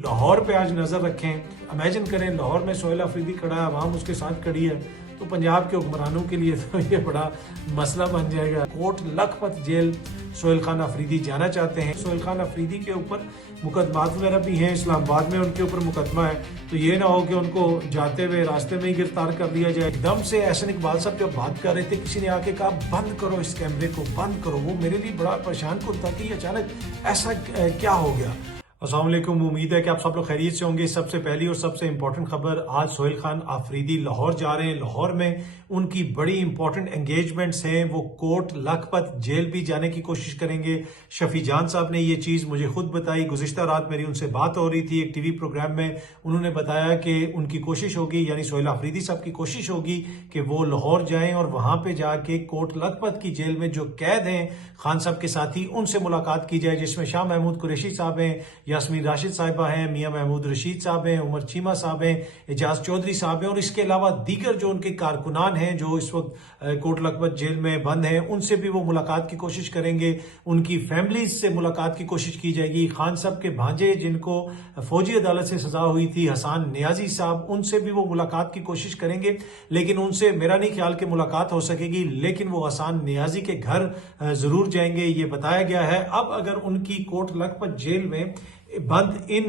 लाहौर पे आज नजर रखें। इमेजिन करें लाहौर में सोहेल अफरीदी खड़ा है, अवाम उसके साथ खड़ी है, तो पंजाब के हुक्मरानों के लिए तो ये बड़ा मसला बन जाएगा। कोट लखपत जेल सोहेल खान अफरीदी जाना चाहते हैं। सोहेल खान अफरीदी के ऊपर मुकदमात वगैरह भी हैं, इस्लामाबाद में उनके ऊपर मुकदमा है, तो ये ना हो कि उनको जाते हुए रास्ते में ही गिरफ्तार कर लिया जाए। एकदम से एहसन इकबाल साहब जब बात कर रहे थे, किसी ने आके कहा बंद करो इस कैमरे को, बंद करो। वो मेरे लिए बड़ा परेशान कुन था कि अचानक ऐसा क्या हो गया। अस्सलाम वालेकुम, उम्मीद है कि आप सब लोग खैरियत से होंगे। सबसे पहली और सबसे इंपॉर्टेंट खबर, आज सोहेल खान अफरीदी लाहौर जा रहे हैं। लाहौर में उनकी बड़ी इंपॉर्टेंट एंगेजमेंट्स हैं। वो कोट लखपत जेल भी जाने की कोशिश करेंगे। शफी जान साहब ने ये चीज़ मुझे खुद बताई। गुज़िश्ता रात मेरी उनसे बात हो रही थी एक टीवी प्रोग्राम में। उन्होंने बताया कि उनकी कोशिश होगी, यानी सोहेल अफरीदी साहब की कोशिश होगी कि वो लाहौर जाएं और वहां पे जाके कोट लखपत की जेल में जो कैद हैं खान साहब के साथी, उनसे मुलाकात की जाए, जिसमें शाह महमूद कुरैशी साहब हैं, यास्मीन राशिद साहिबा हैं, मियां महमूद रशीद साहब हैं, उमर चीमा साहब हैं, एजाज चौधरी साहब हैं, और इसके अलावा दीगर जो उनके कारकुनान हैं जो इस वक्त कोट लखपत जेल में बंद हैं, उनसे भी वो मुलाकात की कोशिश करेंगे। उनकी फैमिलीज से मुलाकात की कोशिश की जाएगी। खान साहब के भांजे जिनको फौजी अदालत से सजा हुई थी, हसान नियाजी साहब, उनसे भी वो मुलाकात की कोशिश करेंगे। लेकिन उनसे मेरा नहीं ख्याल कि मुलाकात हो सकेगी, लेकिन वो हसान नियाजी के घर जरूर जाएंगे, ये बताया गया है। अब अगर उनकी कोट लखपत जेल में बंद इन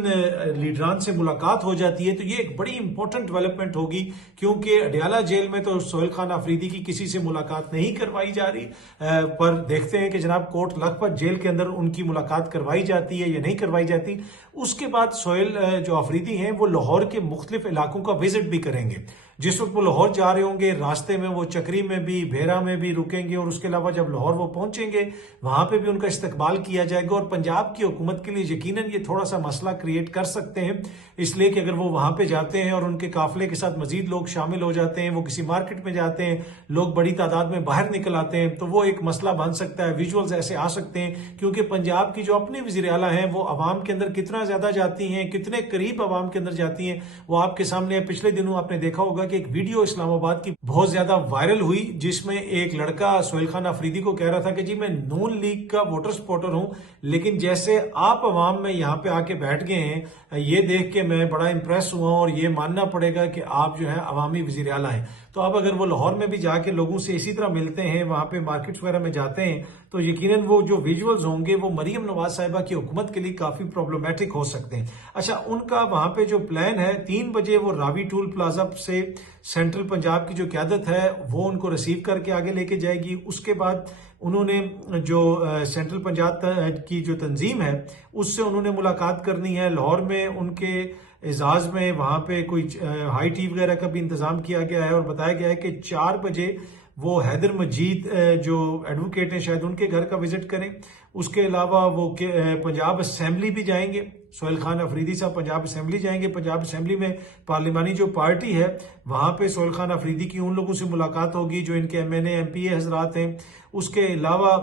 लीडरान से मुलाकात हो जाती है तो ये एक बड़ी इंपॉर्टेंट डेवलपमेंट होगी, क्योंकि अडयाला जेल में तो सोहेल खान अफरीदी की किसी से मुलाकात नहीं करवाई जा रही, पर देखते हैं कि जनाब कोट लखपत जेल के अंदर उनकी मुलाकात करवाई जाती है या नहीं करवाई जाती। उसके बाद सोहेल जो अफरीदी हैं वो लाहौर के मुख्तलिफ इलाकों का विजिट भी करेंगे। जिस वक्त वो लाहौर जा रहे होंगे, रास्ते में वो चक्री में भी, भेरा में भी रुकेंगे, और उसके अलावा जब लाहौर वो पहुंचेंगे वहां पे भी उनका इस्तकबाल किया जाएगा। और पंजाब की हुकूमत के लिए यकीनन ये थोड़ा सा मसला क्रिएट कर सकते हैं, इसलिए कि अगर वो वहां पे जाते हैं और उनके काफिले के साथ मजीद लोग शामिल हो जाते हैं, वो किसी मार्केट में जाते हैं, लोग बड़ी तादाद में बाहर निकल आते हैं, तो वो एक मसला बन सकता है। विजुअल्स ऐसे आ सकते हैं, क्योंकि पंजाब की जो अपनी वजीर आला हैं वो अवाम के अंदर कितना ज्यादा जाती हैं, कितने करीब अवाम के अंदर जाती हैं, वो आपके सामने। पिछले दिनों आपने देखा होगा कि एक वीडियो इस्लामाबाद की बहुत ज्यादा वायरल हुई, जिसमें एक लड़का सोहेल खान अफरीदी को कह रहा था कि जी मैं नून लीग का वोटर सपोर्टर हूं, लेकिन जैसे आप अवाम में यहां पे आके बैठ गए हैं, ये देख के मैं बड़ा इंप्रेस हुआ और ये मानना पड़ेगा कि आप जो है अवामी वजीर आला हैं। तो अब अगर वो लाहौर में भी जाके लोगों से इसी तरह मिलते हैं, वहां पे मार्केट्स वगैरह में जाते हैं, तो यकीनन वो जो विजुअल्स होंगे वो मरियम नवाज साहिबा की हुकूमत के लिए काफी प्रॉब्लमेटिक हो सकते हैं। अच्छा, उनका वहां पे जो प्लान है, 3 बजे वो रावी टूल प्लाजा से सेंट्रल पंजाब की जो क्यादत है वो उनको रिसीव करके आगे लेके जाएगी। उसके बाद उन्होंने जो सेंट्रल पंजाब की जो तंजीम है उससे उन्होंने मुलाकात करनी है। लाहौर में उनके एजाज में वहां पे कोई हाई टी वगैरह का भी इंतजाम किया गया है, और बताया गया है कि 4 बजे वो हैदर मजीद जो एडवोकेट हैं शायद उनके घर का विजिट करें। उसके अलावा वो पंजाब असेंबली भी जाएंगे। सोहेल खान अफरीदी साहब पंजाब असेंबली जाएंगे। पंजाब असेंबली में पार्लिमानी जो पार्टी है वहां पे सोहेल खान अफरीदी की उन लोगों से मुलाकात होगी जो इनके MNA MPA हजरात हैं। उसके अलावा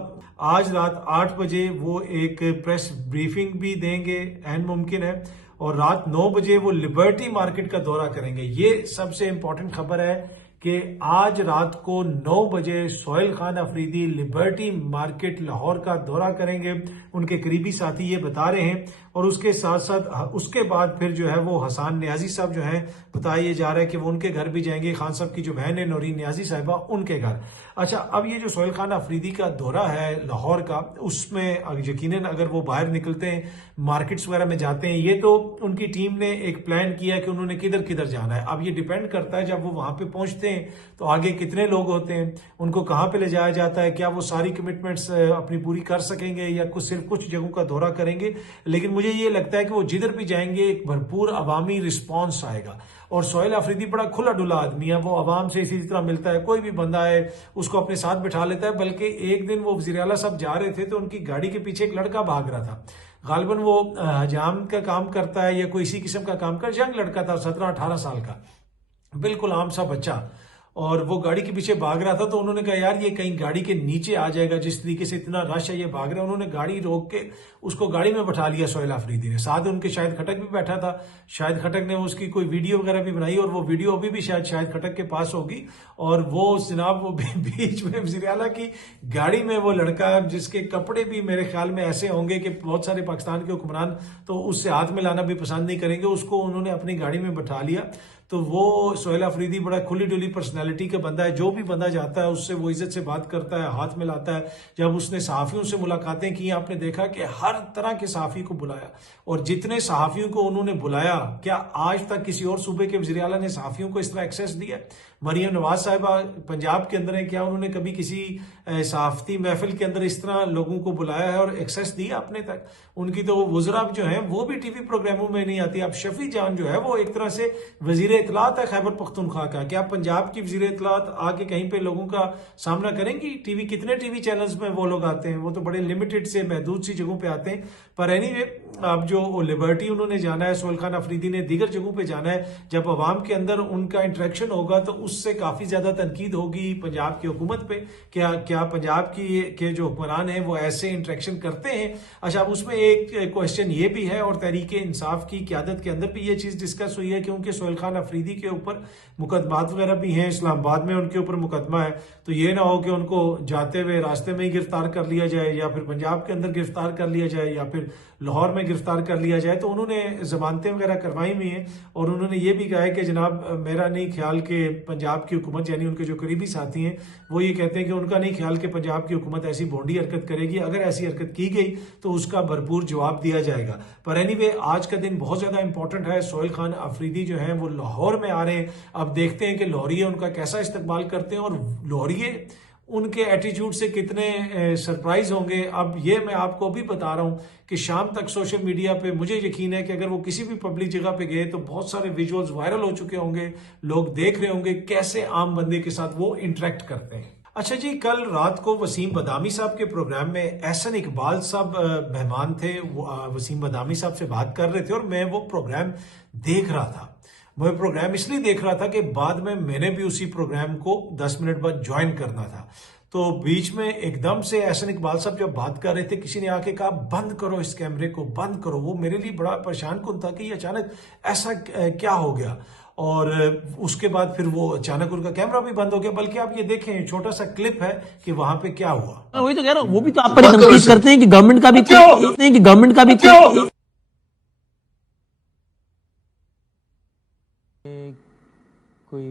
आज रात 8 बजे वो एक प्रेस ब्रीफिंग भी देंगे, एन मुमकिन है, और रात 9 बजे वो लिबर्टी मार्केट का दौरा करेंगे। ये सबसे इंपॉर्टेंट खबर है कि आज रात को 9 बजे सोहेल खान अफरीदी लिबर्टी मार्केट लाहौर का दौरा करेंगे, उनके करीबी साथी ये बता रहे हैं। और उसके साथ साथ उसके बाद फिर जो है वो हसान नियाजी साहब जो हैं, बताया जा रहा है कि वो उनके घर भी जाएंगे, खान साहब की जो बहन है नौरीन नियाजी साहिबा, उनके घर। अच्छा, अब ये जो सोहेल खान अफरीदी का दौरा है लाहौर का, उसमें यकीनन अगर वो बाहर निकलते हैं, मार्केट्स वगैरह में जाते हैं, ये तो उनकी टीम ने एक प्लान किया कि उन्होंने किधर किधर जाना है। अब ये डिपेंड करता है जब वो वहां पे पहुंचते हैं तो आगे कितने लोग होते हैं, उनको कहां पे ले जाया जाता है, क्या वो सारी कमिटमेंट्स अपनी पूरी कर सकेंगे या कुछ सिर्फ कुछ जगहों का दौरा करेंगे। लेकिन मुझे ये लगता है कि वो जिधर भी जाएंगे एक भरपूर अवामी रिस्पॉन्स आएगा। और सोहेल अफरीदी बड़ा खुला डुला आदमी है, वो अवाम से इसी तरह मिलता है, कोई भी बंदा है उसको अपने साथ बिठा लेता है। बल्कि एक दिन वो वज़ीर आला साहब जा रहे थे तो उनकी गाड़ी के पीछे एक लड़का भाग रहा था, गालिबन वो हजाम का काम करता है या कोई इसी किस्म का काम कर, यंग लड़का था, 17-18 साल का, बिल्कुल आम सा बच्चा। और वो गाड़ी के पीछे भाग रहा था, तो उन्होंने कहा यार ये कहीं गाड़ी के नीचे आ जाएगा, जिस तरीके से इतना रश है, ये भाग रहा है। उन्होंने गाड़ी रोक के उसको गाड़ी में बैठा लिया सोहेल अफरीदी ने। साथ उनके शाहिद खटक भी बैठा था। शाहिद खटक ने उसकी कोई वीडियो वगैरह भी बनाई, और वो वीडियो अभी भी शाहिद खटक के पास होगी। और वो जनाब वो बीच में वज़ीर आला की गाड़ी में वो लड़का, जिसके कपड़े भी मेरे ख्याल में ऐसे होंगे कि बहुत सारे पाकिस्तान के हुक्मरान तो उससे हाथ मिलाना भी पसंद नहीं करेंगे, उसको उन्होंने अपनी गाड़ी में बैठा लिया। तो वो सोहेल अफरीदी बड़ा खुली डुली पर्सनैलिटी का बंदा है। जो भी बंदा जाता है उससे वो इज्जत से बात करता है, हाथ मिलाता है। जब उसने सहाफ़ियों से मुलाकातें की, आपने देखा कि हर तरह के सहाफ़ी को बुलाया, और जितने सहाफ़ियों को उन्होंने बुलाया, क्या आज तक किसी और सूबे के वज़ीर आला ने सहाफ़ियों को इस तरह एक्सेस दिया? मरियम नवाज साहिबा पंजाब के अंदर है, क्या उन्होंने कभी किसी सहाफ़ती महफिल के अंदर इस तरह लोगों को बुलाया है और एक्सेस दिया अपने तक? उनकी तो वज़रा जो है वो भी टीवी प्रोग्रामों में नहीं आती। अब शफी जान जो है वो एक तरह से वज़ीर इत्तलात है खैबर पख्तूनख्वा का। क्या पंजाब की वज़ीर इत्तलात आके कहीं पे लोगों का सामना करेंगी? टीवी कितने टीवी चैनल्स में वो लोग आते हैं, वो तो बड़े लिमिटेड से महदूद सी जगहों पे आते हैं। पर एनीवे, अब जो लिबर्टी उन्होंने जाना है, सोहेल खान अफरीदी ने दीगर जगहों पे जाना है, जब अवाम के अंदर उनका इंटरेक्शन होगा तो उससे काफी ज्यादा तनकीद होगी पंजाब की हुकूमत पे। क्या पंजाब के जो हुक्मरान हैं वो ऐसे इंटरेक्शन करते हैं? अच्छा, अब उसमें एक क्वेश्चन ये भी है, और तहरीक इंसाफ की क़यादत के अंदर भी ये चीज डिस्कस हुई है, क्योंकि सोहेल खान अफरीदी के ऊपर मुकदमात वगैरह भी हैं। इस्लामाबाद में उनके ऊपर मुकदमा है, तो ये ना हो कि उनको जाते हुए रास्ते में ही गिरफ्तार कर लिया जाए, या फिर पंजाब के अंदर गिरफ्तार कर लिया जाए, या फिर लाहौर में गिरफ्तार कर लिया जाए। तो उन्होंने जमानतें वगैरह करवाई हुई हैं, और उन्होंने ये भी कहा है कि जनाब मेरा नहीं ख्याल कि पंजाब की हुकूमत, यानी उनके जो करीबी साथी हैं, वो ये कहते हैं कि उनका नहीं ख्याल कि पंजाब की हुकूमत ऐसी भोंडी हरकत करेगी। अगर ऐसी हरकत की गई तो उसका भरपूर जवाब दिया जाएगा। पर एनीवे, आज का दिन बहुत ज्यादा इंपॉर्टेंट है। सोहेल खान अफरीदी जो है वो लाहौर में आ रहे हैं। अब देखते हैं कि लाहौरिये उनका कैसा इस्तकबाल करते हैं, और लाहौरिये उनके एटीट्यूड से कितने सरप्राइज होंगे। अब ये मैं आपको अभी बता रहा हूं कि शाम तक सोशल मीडिया पे मुझे यकीन है कि अगर वो किसी भी पब्लिक जगह पे गए तो बहुत सारे विजुअल्स वायरल हो चुके होंगे, लोग देख रहे होंगे कैसे आम बंदे के साथ वो इंटरेक्ट करते हैं। अच्छा जी, कल रात को वसीम बदामी साहब के प्रोग्राम में एहसन इकबाल साहब मेहमान थे। वसीम बदामी साहब से बात कर रहे थे, और मैं वो प्रोग्राम देख रहा था। मैं प्रोग्राम इसलिए देख रहा था कि बाद में मैंने भी उसी प्रोग्राम को 10 मिनट बाद ज्वाइन करना था। तो बीच में एकदम से एहसन इकबाल साहब जब बात कर रहे थे, किसी ने आके कहा बंद करो इस कैमरे को, बंद करो। वो मेरे लिए बड़ा परेशान कुन था कि ये अचानक ऐसा क्या हो गया। और उसके बाद फिर वो अचानक उनका कैमरा भी बंद हो गया। बल्कि आप ये देखें, छोटा सा क्लिप है कि वहां पे क्या हुआ। वही तो कह रहा हूँ, वो भी तो आप पर तनकीद करते हैं कि गवर्नमेंट का भी कोई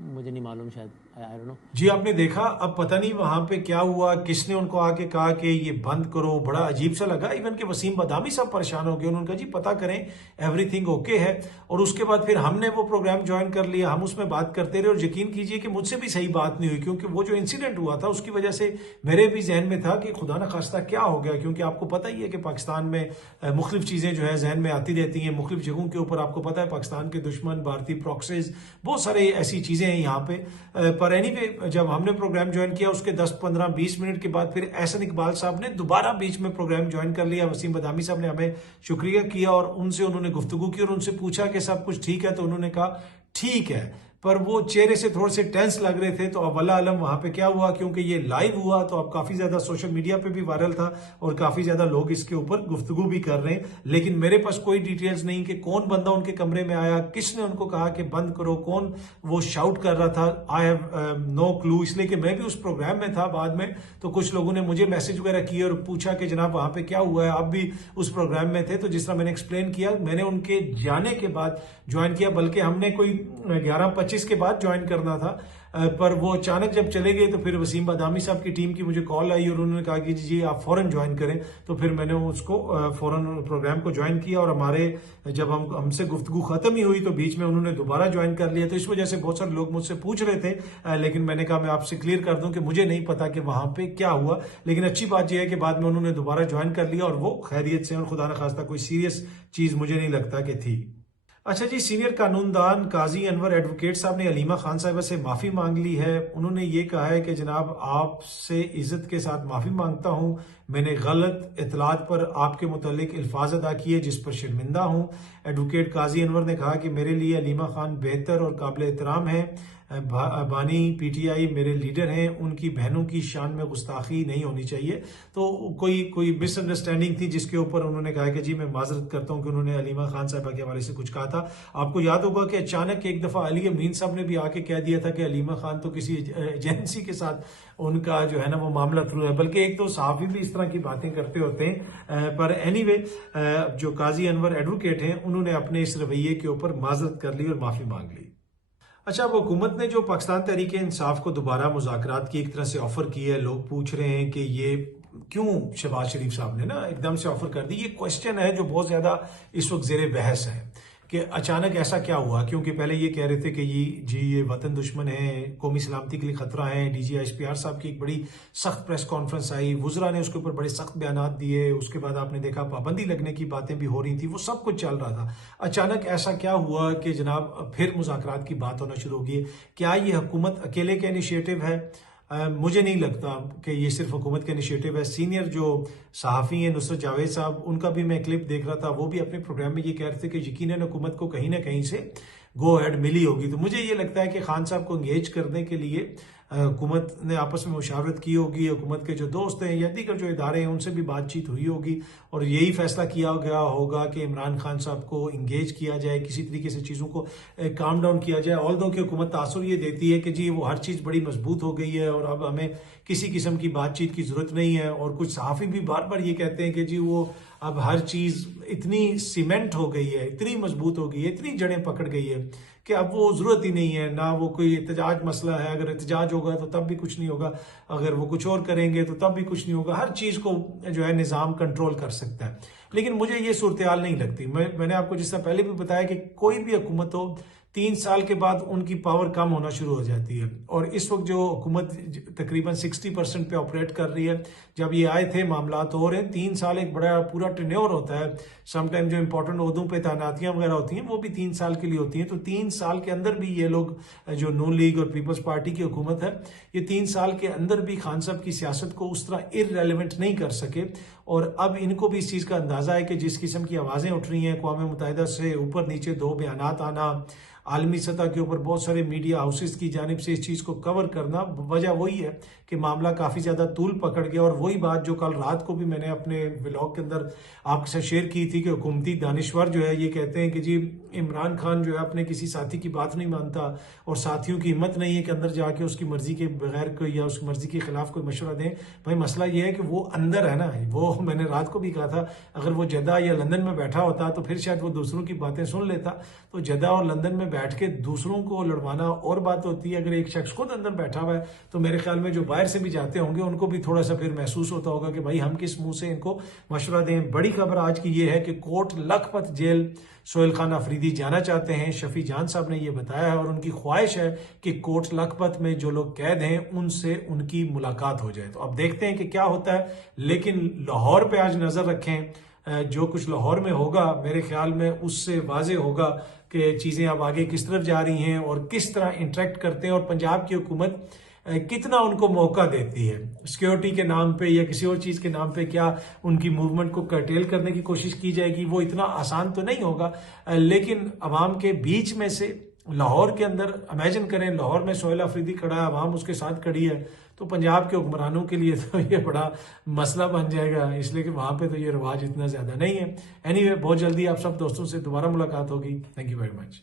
मुझे नहीं मालूम, शायद आई डोंट नो। जी, आपने देखा, अब पता नहीं वहां पे क्या हुआ, किसने उनको आके कहा कि ये बंद करो। बड़ा अजीब सा लगा। इवन के वसीम बदामी सब परेशान हो गए। उन्होंने कहा जी पता करें, एवरीथिंग ओके है। और उसके बाद फिर हमने वो प्रोग्राम ज्वाइन कर लिया, हम उसमें बात करते रहे। और यकीन कीजिए कि मुझसे भी सही बात नहीं हुई, क्योंकि वो जो इंसिडेंट हुआ था उसकी वजह से मेरे भी जहन में था कि खुदा न खास्ता क्या हो गया। क्योंकि आपको पता ही है कि पाकिस्तान में मुख्तलिफ चीजें जो है जहन में आती रहती हैं, मुख्तलिफ जगहों के ऊपर। आपको पता है पाकिस्तान के दुश्मन, भारतीय प्रॉक्सीज, बहुत सारे ऐसी चीजें हैं यहाँ पे। पर एनीवे, जब हमने प्रोग्राम ज्वाइन किया उसके 10, 15, 20 मिनट के बाद फिर एहसन इकबाल साहब ने दोबारा बीच में प्रोग्राम ज्वाइन कर लिया। वसीम बदामी साहब ने हमें शुक्रिया किया, और उनसे उन्होंने गुफ्तगू की, और उनसे पूछा कि सब कुछ ठीक है? तो उन्होंने कहा ठीक है। पर वो चेहरे से थोड़े से टेंस लग रहे थे। तो अब वल्लाह आलम वहां पे क्या हुआ, क्योंकि ये लाइव हुआ तो अब काफी ज्यादा सोशल मीडिया पे भी वायरल था, और काफी ज्यादा लोग इसके ऊपर गुफ्तगू भी कर रहे हैं। लेकिन मेरे पास कोई डिटेल्स नहीं कि कौन बंदा उनके कमरे में आया, किसने उनको कहा कि बंद करो, कौन वो शाउट कर रहा था। आई हैव नो क्लू, इसलिए कि मैं भी उस प्रोग्राम में था। बाद में तो कुछ लोगों ने मुझे मैसेज वगैरह किए और पूछा कि जनाब वहां पे क्या हुआ है, आप भी उस प्रोग्राम में थे? तो जिस तरह मैंने एक्सप्लेन किया, मैंने उनके जाने के बाद ज्वाइन किया, बल्कि हमने कोई 11:25 के बाद ज्वाइन करना था। पर वो अचानक जब चले गए तो फिर वसीम बदामी साहब की टीम की मुझे कॉल आई, और उन्होंने कहा कि जी आप फौरन ज्वाइन करें। तो फिर मैंने उसको फौरन प्रोग्राम को ज्वाइन किया, और हमारे जब हमसे गुफ्तगू खत्म ही हुई तो बीच में उन्होंने दोबारा ज्वाइन कर लिया। तो इस वजह से बहुत सारे लोग मुझसे पूछ रहे थे, लेकिन मैंने कहा मैं आपसे क्लियर कर दूं कि मुझे नहीं पता कि वहां पे क्या हुआ। लेकिन अच्छी बात यह है कि बाद में उन्होंने दोबारा ज्वाइन कर लिया, और वो खैरियत से, और खुदा न खास्ता कोई सीरियस चीज मुझे नहीं लगता कि थी। अच्छा जी, सीनियर कानूनदान काजी अनवर एडवोकेट साहब ने अलीमा खान साहिबा से माफ़ी मांग ली है। उन्होंने ये कहा है कि जनाब आपसे इज्जत के साथ माफ़ी मांगता हूँ, मैंने गलत इतलात पर आपके मुतालिक अल्फाज अदा किए जिस पर शर्मिंदा हूँ। एडवोकेट काजी अनवर ने कहा कि मेरे लिए अलीमा खान बेहतर और काबिल एहतराम है। बानी पीटीआई मेरे लीडर हैं, उनकी बहनों की शान में गुस्ताखी नहीं होनी चाहिए। तो कोई मिसअंडरस्टैंडिंग थी जिसके ऊपर उन्होंने कहा कि जी मैं माजरत करता हूं कि उन्होंने अलीमा खान साहिबा के हवाले से कुछ कहा था। आपको याद होगा कि अचानक एक दफा अली अमीन साहब ने भी आके कह दिया था कि अलीमा खान तो किसी एजेंसी के साथ उनका जो है ना वो मामला थ्रू है, बल्कि एक तो सहाफी भी इस तरह की बातें करते होते हैं। पर एनीवे जो काजी अनवर एडवोकेट हैं उन्होंने अपने इस रवैये के ऊपर माजरत कर ली और माफी मांग ली। अच्छा, अब हुकूमत ने जो पाकिस्तान तहरीक इंसाफ को दोबारा मुज़ाकरात की एक तरह से ऑफर की है, लोग पूछ रहे हैं कि ये क्यों शहबाज शरीफ साहब ने ना एकदम से ऑफर कर दी। ये क्वेश्चन है जो बहुत ज्यादा इस वक्त जेर बहस है कि अचानक ऐसा क्या हुआ, क्योंकि पहले ये कह रहे थे कि ये वतन दुश्मन है, कौमी सलामती के लिए खतरा है। डीजी ISPR साहब की एक बड़ी सख्त प्रेस कॉन्फ्रेंस आई, वुजरा ने उसके ऊपर बड़े सख्त बयान दिए। उसके बाद आपने देखा पाबंदी लगने की बातें भी हो रही थी, वो सब कुछ चल रहा था। अचानक ऐसा क्या हुआ कि जनाब फिर मुज़ाकरात की बात होना शुरू होगी। क्या ये हुकूमत अकेले का इनिशिएटिव है? मुझे नहीं लगता कि ये सिर्फ हुकूमत का इनिशिएटिव है। सीनियर जो सहाफ़ी हैं नुसरत जावेद साहब, उनका भी मैं क्लिप देख रहा था, वो भी अपने प्रोग्राम में ये कह रहे थे कि यकीनन हुकूमत को कहीं ना कहीं से गो अहेड मिली होगी। तो मुझे ये लगता है कि खान साहब को इंगेज करने के लिए हुकूमत ने आपस में मुशावरत की होगी, हुकूमत के जो दोस्त हैं या दीगर जो इदारे हैं उनसे भी बातचीत हुई होगी और यही फैसला किया गया होगा कि इमरान खान साहब को इंगेज किया जाए, किसी तरीके से चीज़ों को काम डाउन किया जाए। ऑल दो कि हुकूमत तासुर ये देती है कि जी वो हर चीज़ बड़ी मजबूत हो गई है और अब हमें किसी किस्म की बातचीत की जरूरत नहीं है। और कुछ सहाफ़ी भी बार बार ये कहते हैं कि जी वो अब हर चीज़ इतनी सीमेंट हो गई है, इतनी मजबूत हो गई है, इतनी जड़ें पकड़ गई है कि अब वो जरूरत ही नहीं है। ना वो कोई एहतजाज मसला है, अगर एहतजाज होगा तो तब भी कुछ नहीं होगा, अगर वो कुछ और करेंगे तो तब भी कुछ नहीं होगा। हर चीज़ को जो है निज़ाम कंट्रोल कर सकता है। लेकिन मुझे ये सूरत हाल नहीं लगती। मैंने आपको जिस तरह पहले भी बताया कि कोई भी हुकूमत हो 3 साल के बाद उनकी पावर कम होना शुरू हो जाती है। और इस वक्त जो हुकूमत तकरीबन 60% पे ऑपरेट कर रही है, जब ये आए थे मामला तो और 3 साल एक बड़ा पूरा टेन्योर होता है। समटाइम जो इंपॉर्टेंट ओहदों पे तैनातियां वगैरह होती हैं वो भी 3 साल के लिए होती हैं। तो 3 साल के अंदर भी ये लोग जो नून लीग और पीपल्स पार्टी की हुकूमत है, ये 3 साल के अंदर भी खान साहब की सियासत को उस तरह इररेलेवेंट नहीं कर सके। और अब इनको भी इस चीज़ का अंदाजा है कि जिस किस्म की आवाज़ें उठ रही हैं, अक़वाम मुत्तहिदा से ऊपर नीचे 2 बयानात आना, आलमी सतह के ऊपर बहुत सारे मीडिया हाउसेस की जानिब से इस चीज़ को कवर करना, वजह वही है कि मामला काफ़ी ज़्यादा तूल पकड़ गया। और वही बात जो कल रात को भी मैंने अपने व्लॉग के अंदर आपके साथ शेयर की थी कि हुकूमती दानिश्वर जो है ये कहते हैं कि जी इमरान खान जो है अपने किसी साथी की बात नहीं मानता और साथियों की हिम्मत नहीं है कि अंदर जाके उसकी मर्जी के बगैर कोई या उसकी मर्जी के खिलाफ कोई मशवरा दें। भाई मसला ये है कि वो अंदर है ना, वो मैंने रात को भी कहा था अगर वो जद्दा या लंदन में बैठा होता तो फिर शायद वो दूसरों की बातें सुन लेता। तो जद्दा और लंदन में बैठ के दूसरों को लड़वाना और बात होती है, अगर एक शख्स खुद अंदर बैठा हुआ है तो मेरे ख्याल में जो बाहर से भी जाते होंगे उनको भी थोड़ा सा फिर महसूस होता होगा कि भाई हम किस मुंह से इनको मशवरा दें। बड़ी खबर आज की ये है कि कोट लखपत जेल सोहेल खान अफरीदी जाना चाहते हैं। शफी जान साहब ने यह बताया है और उनकी ख्वाहिश है कि कोट लखपत में जो लोग कैद हैं उनसे उनकी मुलाकात हो जाए। तो अब देखते हैं कि क्या होता है। लेकिन लाहौर पे आज नजर रखें, जो कुछ लाहौर में होगा मेरे ख्याल में उससे वाजे होगा कि चीज़ें अब आगे किस तरफ जा रही हैं और किस तरह इंटरेक्ट करते हैं और पंजाब की हुकूमत कितना उनको मौका देती है। सिक्योरिटी के नाम पे या किसी और चीज़ के नाम पे क्या उनकी मूवमेंट को कर्टेल करने की कोशिश की जाएगी, वो इतना आसान तो नहीं होगा। लेकिन अवाम के बीच में से लाहौर के अंदर इमेजिन करें, लाहौर में सोहेल अफरीदी खड़ा है, अवाम उसके साथ खड़ी है, तो पंजाब के हुक्मरानों के लिए तो ये बड़ा मसला बन जाएगा, इसलिए कि वहाँ पे तो ये रिवाज इतना ज़्यादा नहीं है। एनीवे बहुत जल्दी आप सब दोस्तों से दोबारा मुलाकात होगी। Thank you very much.